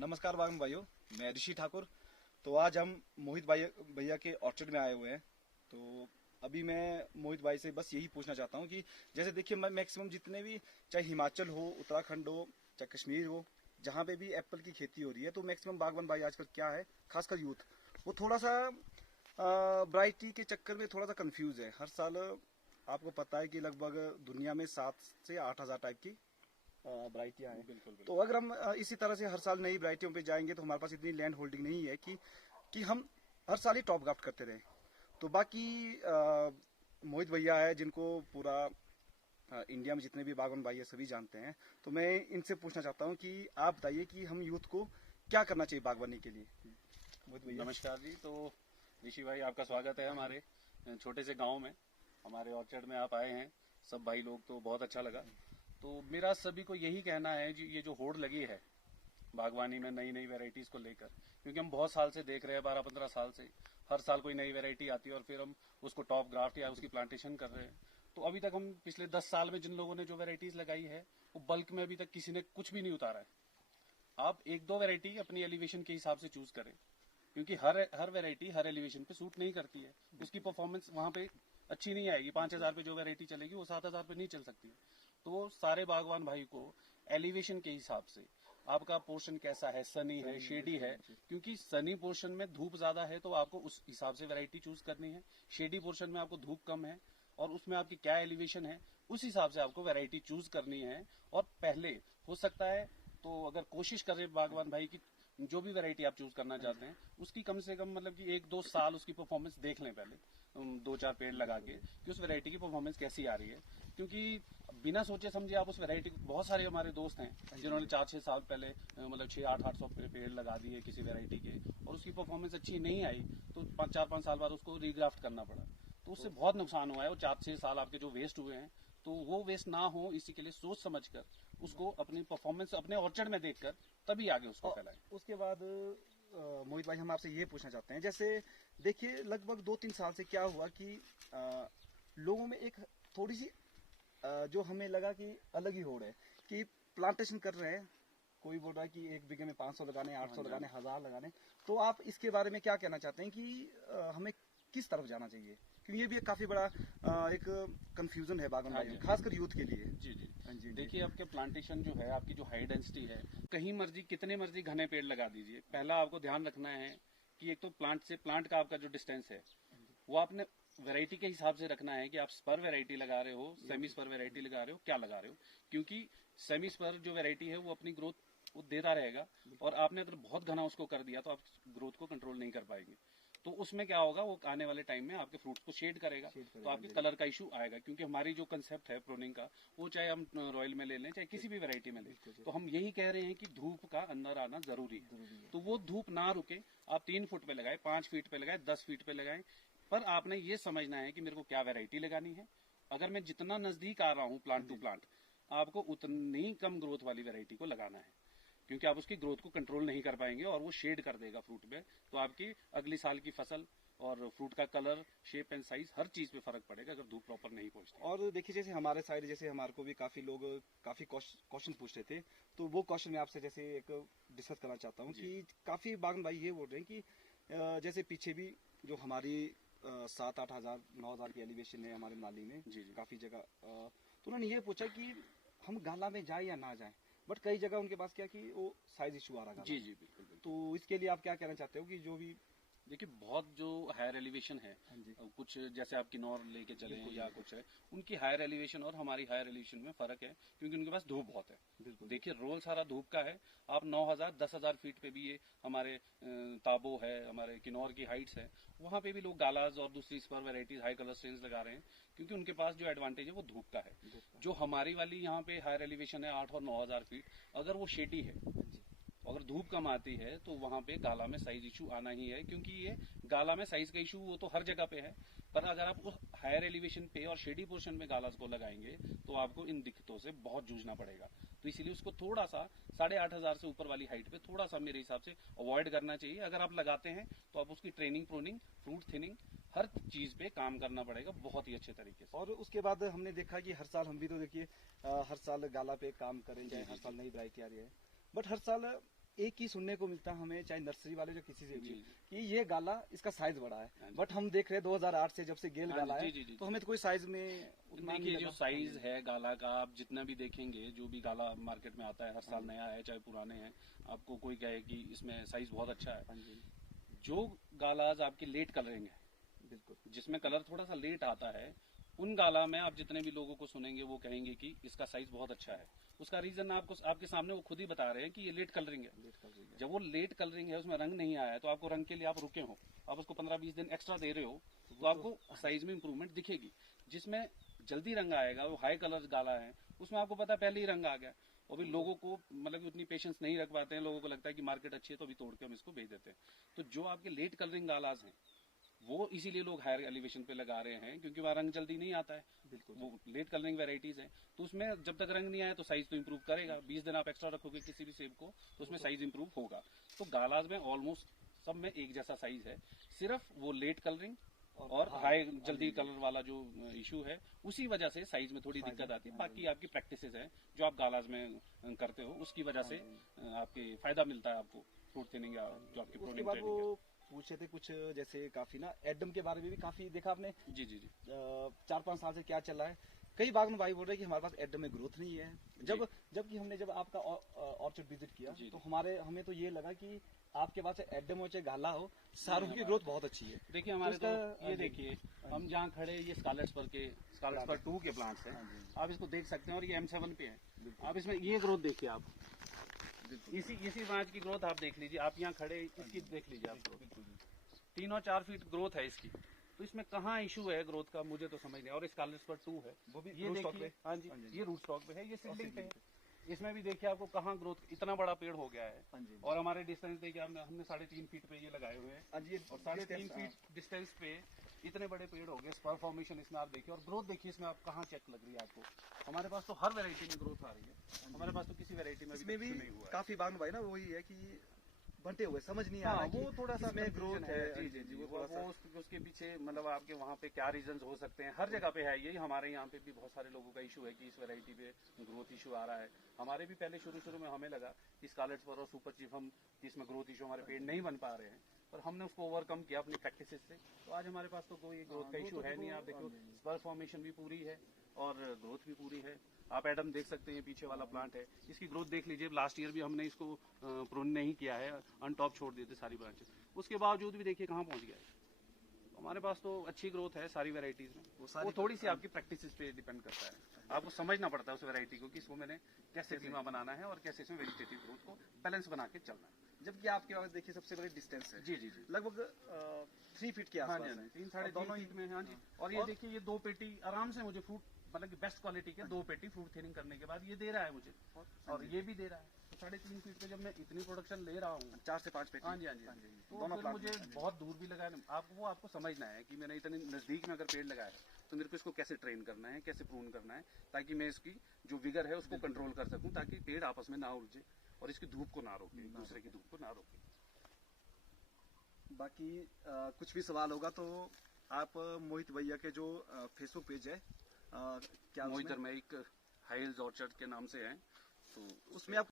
नमस्कार बागवान भाइयों, मैं ऋषि ठाकुर। तो आज हम मोहित भाई भैया के ऑर्चर्ड में आए हुए हैं। तो अभी मैं मोहित भाई से बस यही पूछना चाहता हूँ कि जैसे देखिए, मैं मैक्सिमम जितने भी, चाहे हिमाचल हो, उत्तराखंड हो, चाहे कश्मीर हो, जहाँ पे भी एप्पल की खेती हो रही है, तो मैक्सिमम बागवान भाई आजकल क्या है, खासकर यूथ, वो थोड़ा सा वैरायटी के चक्कर में थोड़ा सा कंफ्यूज है। हर साल आपको पता है कि लगभग दुनिया में 7 से 8 हज़ार टाइप की वैरायटियाँ हैं। बिल्कुल बिल्कुल। तो अगर हम इसी तरह से हर साल नई वैरायटियों पे जाएंगे तो हमारे पास इतनी लैंड होल्डिंग नहीं है कि हम हर साल ही टॉप ग्राफ्ट करते रहें। तो बाकी मोहित भैया है जिनको पूरा इंडिया में जितने भी बागवान भाई है सभी जानते हैं। तो मैं इनसे पूछना चाहता हूँ कि आप बताइए कि हम यूथ को क्या करना चाहिए बागवानी के लिए। मोहित भैया। नमस्कार जी। तो ऋषि भाई, आपका स्वागत है हमारे छोटे से गांव में। हमारे ऑर्चर्ड में आप आए हैं, सब भाई लोग, तो बहुत अच्छा लगा। तो मेरा सभी को यही कहना है जी, ये जो होड़ लगी है बागवानी में नई नई वेराइटीज को लेकर, क्योंकि हम बहुत साल से देख रहे हैं, 12-15 साल से हर साल कोई नई वेराइटी आती है और फिर हम उसको टॉप ग्राफ्ट या उसकी प्लांटेशन कर रहे हैं। तो अभी तक हम पिछले 10 साल में जिन लोगों ने जो वेराइटीज लगाई है वो बल्क में अभी तक किसी ने कुछ भी नहीं उतारा है। आप एक दो वेराइटी अपनी एलिवेशन के हिसाब से चूज करें, क्योंकि हर वेराइटी हर एलिवेशन पे सूट नहीं करती है। उसकी परफॉर्मेंस वहां पे अच्छी नहीं आएगी। 5,000 पे जो वेराइटी चलेगी वो 7,000 पे नहीं चल सकती है। तो सारे बागवान भाई को एलिवेशन के हिसाब से, आपका पोर्शन कैसा है, सनी है, शेडी है, क्योंकि सनी पोर्शन में धूप ज्यादा है तो आपको उस हिसाब से वेराइटी चूज करनी है। शेडी पोर्शन में आपको धूप कम है और उसमें आपकी क्या एलिवेशन है, उस हिसाब से आपको वेराइटी चूज करनी है। और पहले हो सकता है तो अगर कोशिश करें बागवान भाई की, जो भी वैरायटी आप चूज करना चाहते हैं उसकी कम से कम मतलब कि 1-2 साल उसकी परफॉर्मेंस देख लें पहले, 2-4 पेड़ लगा के, कि उस वैरायटी की परफॉर्मेंस कैसी आ रही है। क्योंकि बिना सोचे समझे आप उस वैरायटी, बहुत सारे हमारे दोस्त हैं जिन्होंने 4-6 साल पहले मतलब 600-800 पेड़ लगा दिए किसी वैरायटी के, और उसकी परफॉर्मेंस अच्छी नहीं आई तो 4-5 साल बाद उसको रीग्राफ्ट करना पड़ा। तो उससे बहुत नुकसान हुआ है। और 4-6 साल आपके जो वेस्ट हुए हैं, तो वो वेस्ट ना हो इसी के लिए सोच समझकर उसको अपनी परफॉर्मेंस अपने ऑर्चर्ड में देखकर तभी आगे उसको फैलाएं। उसके बाद मोहित भाई, हम आपसे ये पूछना चाहते हैं, जैसे देखिए लगभग 2-3 साल से क्या हुआ कि लोगों में एक थोड़ी सी जो हमें लगा कि अलग ही होड़ है कि प्लांटेशन कर रहे हैं। कोई बोल रहा है कि 1 बीघे में 500 लगाने, 800 लगाने, 1000 लगाने। तो आप इसके बारे में क्या कहना चाहते हैं कि हमें किस तरफ जाना चाहिए, क्योंकि ये भी एक काफी बड़ा एक कंफ्यूजन है बागवान भाई, खासकर यूथ के लिए। जी जी। जी, देखिए आपके प्लांटेशन जो है, आपकी जो हाई डेंसिटी है, कहीं मर्जी कितने मर्जी घने पेड़ लगा दीजिए, पहला आपको ध्यान रखना है कि एक तो प्लांट से प्लांट का आपका जो डिस्टेंस है वो आपने वैरायटी के हिसाब से रखना है कि आप स्पर वैरायटी लगा रहे हो, सेमी स्पर वैरायटी लगा रहे हो, क्या लगा रहे हो। क्योंकि सेमी स्पर जो वैरायटी है वो अपनी ग्रोथ वो देता रहेगा, और आपने अगर बहुत घना उसको कर दिया तो आप ग्रोथ को कंट्रोल नहीं कर पाएंगे। तो उसमें क्या होगा, वो आने वाले टाइम में आपके फ्रूट्स को शेड करेगा, तो आपके कलर का इशू आएगा। क्योंकि हमारी जो कंसेप्ट है प्रूनिंग का, वो चाहे हम रॉयल में ले लें चाहे किसी भी वैरायटी में लें, तो हम यही कह रहे हैं कि धूप का अंदर आना जरूरी है। तो वो धूप ना रुके, आप 3 फुट पे लगाए, 5 फीट पे लगाए, 10 फीट पे लगाए, पर आपने ये समझना है कि मेरे को क्या वैरायटी लगानी है। अगर मैं जितना नजदीक आ रहा हूँ प्लांट टू प्लांट, आपको उतनी कम ग्रोथ वाली वैरायटी को लगाना है, क्योंकि आप उसकी ग्रोथ को कंट्रोल नहीं कर पाएंगे और वो शेड कर देगा फ्रूट में। तो आपकी अगली साल की फसल और फ्रूट का कलर, शेप एंड साइज, हर चीज पे फर्क पड़ेगा अगर धूप प्रॉपर नहीं पहुंचती। और देखिए, जैसे हमारे साइड, जैसे हमारे को भी काफी लोग काफी क्वेश्चन पूछ रहे थे, तो वो क्वेश्चन मैं आपसे जैसे एक डिस्कस करना चाहता हूँ कि काफी बागवान भाई ये बोल रहे हैं कि जैसे पीछे भी जो हमारी 7-8 हजार 9 हजार की एलिवेशन है हमारे नाली में, जी जी। काफी जगह तो उन्होंने ये पूछा कि हम गाला में जाए या ना जाए, बट कई जगह उनके पास क्या कि वो साइज इशू आ रहा है। जी जी, बिल्कुल बिल्कुल। तो इसके लिए आप क्या कहना चाहते हो कि जो भी, देखिए बहुत जो हायर एलिवेशन है, हाँ जी, कुछ जैसे आप किन्नौर लेके चले या कुछ है, उनकी हायर एलिवेशन और हमारी हायर एलिवेशन में फर्क है, क्योंकि उनके पास धूप बहुत है। बिल्कुल देखिए रोल सारा धूप का है। आप 9,000 10,000 फीट पे भी, ये हमारे ताबो है, हमारे किन्नौर की हाइट्स है, वहां पे भी लोग गालाज और दूसरी spur varieties high colour strains लगा रहे हैं, क्योंकि उनके पास जो एडवांटेज है वो धूप का है। जो हमारी वाली यहाँ पे हायर एलिवेशन है 8 और 9,000 फीट, अगर वो शेडी है, अगर धूप कम आती है, तो वहां पे गाला में साइज इशू आना ही है। क्योंकि ये गाला में साइज का इशू वो तो हर जगह पे है, पर अगर आप उस हायर एलिवेशन पे और शेडी पोर्शन में गालास को लगाएंगे तो आपको इन दिक्कतों से बहुत जूझना पड़ेगा। तो इसीलिए उसको थोड़ा सा 8,500 से ऊपर वाली हाइट पे थोड़ा सा मेरे हिसाब से अवॉइड करना चाहिए। अगर आप लगाते हैं तो आप उसकी ट्रेनिंग, प्रूनिंग, फ्रूट थिनिंग, हर चीज पे काम करना पड़ेगा बहुत ही अच्छे तरीके से। और उसके बाद हमने देखा कि हर साल हम भी तो देखिए हर साल गाला पे काम करें, चाहे हर साल नई वैरायटी आ रही है, बट हर साल एक ही सुनने को मिलता है हमें, चाहे नर्सरी वाले जो किसी से भी, जी, कि ये गाला इसका साइज बड़ा हाँ है, जी। बट हम देख रहे हैं 2008 से जब से गेल हाँ गाला जी, है, जी, जी, तो हमें तो कोई साइज में उतना नहीं देखिए जो लगा। साइज है गाला का, आप जितना भी देखेंगे, जो भी गाला मार्केट में आता है हर साल नया है चाहे पुराने हैं, आपको कोई कहे कि इसमें साइज बहुत अच्छा है। हाँ जी, जो गालाज आपकी लेट कलरिंग है, बिल्कुल। जिसमें कलर थोड़ा सा लेट आता है, उन गाला में आप जितने भी लोगों को सुनेंगे वो कहेंगे कि इसका साइज बहुत अच्छा है। उसका रीजन आपको आपके सामने वो खुद ही बता रहे हैं कि ये लेट कलरिंग है। लेट कर रही है। जब वो लेट कलरिंग है, उसमें रंग नहीं आया है, तो आपको रंग के लिए आप रुके हो, आप उसको 15-20 दिन एक्स्ट्रा दे रहे हो, तो आपको साइज में इंप्रूवमेंट दिखेगी। जिसमें जल्दी रंग आएगा, वो हाई कलर गाला है, उसमें आपको पता है पहले ही रंग आ गया। और भी लोगों को मतलब उतनी पेशेंस नहीं रख पाते हैं, लोगों को लगता है कि मार्केट अच्छी है तो अभी तोड़ के हम इसको बेच देते हैं। तो जो आपके लेट कलरिंग गालाज हैं, वो इसीलिए लोग हायर एलिवेशन पे लगा रहे हैं, क्योंकि वहाँ रंग जल्दी नहीं आता है। बिल्कुल। वो लेट कलरिंग वेराइटीज है, तो उसमें जब तक रंग नहीं आया तो साइज तो इंप्रूव करेगा। 20 दिन आप एक्स्ट्रा रखोगे किसी भी सेब को, तो उसमें साइज इंप्रूव होगा। तो गालाज में ऑलमोस्ट सब में एक जैसा साइज है, सिर्फ वो लेट कलरिंग और हाई जल्दी कलर वाला जो इशू है, उसी वजह से साइज में थोड़ी दिक्कत आती है। बाकी आपकी प्रैक्टिसेस हैं जो आप गालाज में करते हो, उसकी वजह से आपके फायदा मिलता है आपको फ्रूट थिनिंग या जो आपकी उसके प्रोटीन बाद ट्रेनिंग है। वो पूछे थे कुछ, जैसे काफी ना एडम के बारे में भी काफी देखा आपने, जी जी जी 4-5 साल से क्या चल रहा है। कई बाग में भाई बोल रहे हैं कि हमारे पास एडम में ग्रोथ नहीं है। जबकि हमने जब आपका ऑर्चर्ड विजिट किया, जी, तो जी। हमें तो ये लगा कि आपके पास एडम हो चाहे गाला हो, सारों की ग्रोथ बहुत अच्छी है। देखिए हमारे तो तो इसका- ये देखिए, हम जहाँ खड़े, ये स्कारलेट्स पर के स्कारलेट्स पर 2 के प्लांट्स हैं। आप इसको देख सकते हैं, और ये M7 पे है। आप इसमें ये ग्रोथ देखिए, आप इसी ब्रांच की ग्रोथ आप देख लीजिए। आप यहाँ खड़े इसकी देख लीजिए, आप ग्रोथ 3 और 4 फीट ग्रोथ है इसकी। तो इसमें कहाँ इशू है ग्रोथ का, मुझे तो समझ नहीं। और स्कारलेट्स पर 2 है, वो भी ये root stock देखिए। पे? हाँ जी, हाँ जी। ये रूट स्टॉक पे है, ये सीडलिंग पे है। इसमें भी देखिए आपको कहाँ ग्रोथ, इतना बड़ा पेड़ हो गया है। हाँ जी। और हमारे डिस्टेंस देखिए, हमने 3.5 फीट पे ये लगाए हुए हैं, हाँ जी, और 3.5 फीट डिस्टेंस पे इतने बड़े पेड़ हो गए। स्पर फॉर्मेशन इसमें आप देखिए, और ग्रोथ देखिए इसमें आप कहाँ चेक लग रही है आपको। हमारे पास तो हर वैरायटी में ग्रोथ आ रही है, हमारे पास तो किसी वैरायटी में इसमें भी नहीं हुआ है। काफी बाग में भाई ना वही है कि बंटे हुए, समझ नहीं आ हाँ, रहा है वो कि थोड़ा सा इसमें ग्रोथ है। जी जी जी, वो उसके पीछे मतलब आपके वहाँ पे क्या रीजंस हो सकते हैं, हर जगह पे है। यही हमारे यहाँ पे भी बहुत सारे लोगों का इशू है कि इस वैरायटी पे ग्रोथ इशू आ रहा है। हमारे भी पहले शुरू में हमें लगा कि स्कारलेट्स पर और सुपर चीफ हम इसमें ग्रोथ इशू, हमारे पेड़ नहीं बन पा रहे हैं, पर हमने उसको ओवरकम किया अपनी प्रैक्टिसेस से। तो आज हमारे पास तो कोई ग्रोथ का इशू है नहीं। आप देखो, स्पर फॉर्मेशन भी पूरी है और ग्रोथ भी पूरी है। आप एडम देख सकते हैं, पीछे वाला प्लांट है, इसकी ग्रोथ देख लीजिए। लास्ट ईयर भी हमने इसको प्रून नहीं किया है, अनटॉप छोड़ दिए थे सारी ब्रांचेस, उसके बावजूद भी देखिए कहाँ पहुंच गया है। हमारे पास तो अच्छी ग्रोथ है सारी वैरायटीज में। वो थोड़ी सी आपकी प्रैक्टिस पे डिपेंड करता है, आपको समझना पड़ता है उस वैरायटी को कि इसको मैंने कैसे धीमा बनाना है और कैसे इसमें वेजिटेटिव ग्रोथ को बैलेंस बना के चलना है। जबकि आपके पास देखिए सबसे बड़ी डिस्टेंस है, जी जी जी, लगभग 3 फीट के हाँ आसपास जी, है। 3-3.5 दोनों फीट में, हाँ जी। और ये देखिए, ये 2 पेटी आराम से मुझे फ्रूट, मतलब बेस्ट क्वालिटी के 2 पेटी फ्रूट थिनिंग करने के बाद ये दे रहा है मुझे, और ये भी दे रहा है। तो 3.5 फीट पे जब मैं इतनी प्रोडक्शन ले रहा हूँ, 4 से 5 पेटी। हाँ जी हाँ जी, तो दोनों फिर प्लांट मुझे में। बहुत दूर भी लगाना, आपको समझना है कि मैंने इतने नजदीक में अगर पेड़ लगाया तो मेरे को इसको कैसे ट्रेन करना है, कैसे प्रून करना है, ताकि मैं इसकी जो विगर है उसको कंट्रोल कर सकूं, ताकि पेड़ आपस में ना उलझे और इसकी धूप को ना रोके, एक दूसरे की धूप को ना रोके। बाकी कुछ भी सवाल होगा तो आप मोहित भैया के जो फेसबुक पेज है, क्या मोहित उसमें धर्मैक हाइल्स ऑर्चर्ड के नाम से है, तो उसमें आप